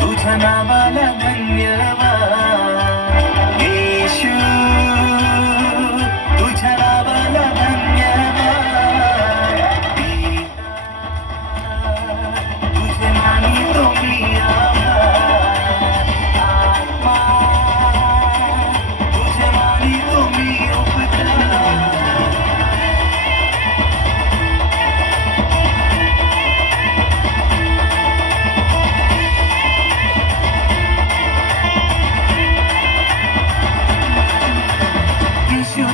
तुझ्या नावाला धन्यवाद येशू, तुझ्या नावाला धन्यवाद पिता, तुझे मानितो मी आभार आत्मा, तुझे मानितो मी उपकार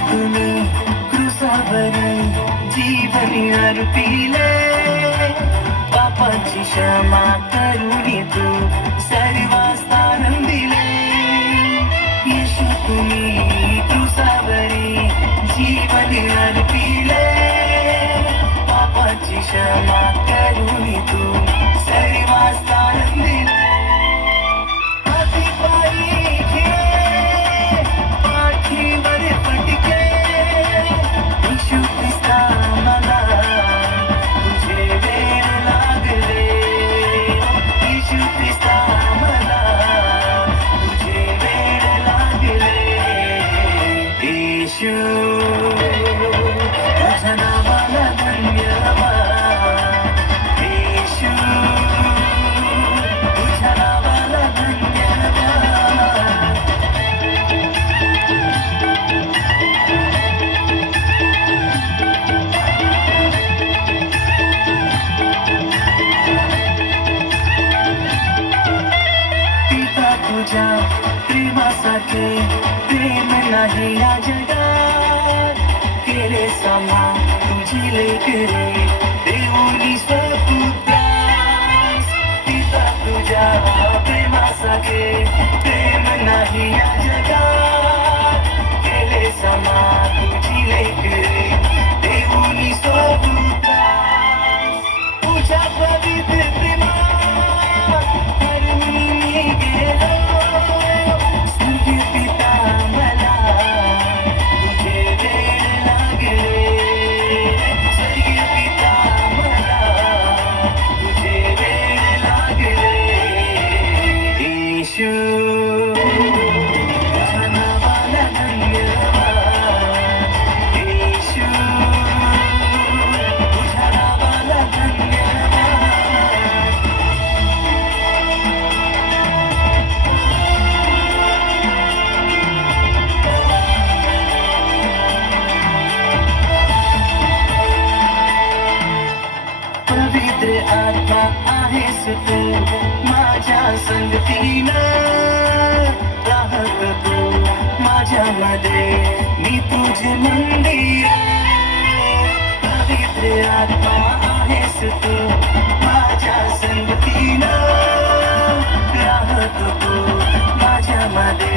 तुम्ही क्रूसावरी जीवन अर्पिले, पापाची क्षमा करून तू सर्वांस स्थान दिले. येशू तुम्ही क्रूसावरी जीवन अर्पिले, पापाची क्षमा करून तू सर्वांस स्थान दिले. तुझ्या नावाला धन्यवाद येशू, तुझ्या नावाला धन्यवाद. पिता तुझ्या प्रेमासाठी प्रेम नाही या जगात, केले समा तुझी लेकरे देऊनी स्वपुत्रास. पिता तुझ्या प्रेमासाठी प्रेम नाही या जगात, केले समा तुझी लेकरे देऊनी स्वपुत्रास. तुझ्या पवित्र प्रेमात हरवून मी गेलो, स्वर्गीय पिता मला तुझे वेळ लागले. स्वर्गीय पिता मला तुझे वेळ लागले. येशू तुझ्या नावाला धन्यवाद येशू, तुझ्या नावाला धन्यवाद. पवित्र आत्मा आहेस तू माझ्या संगतीनं, राहत तू माझ्यामध्ये मी तुझे मंदिर. पवित्र आत्मा आहेस तू माझ्या संगतीनं, राहत तू माझ्यामध्ये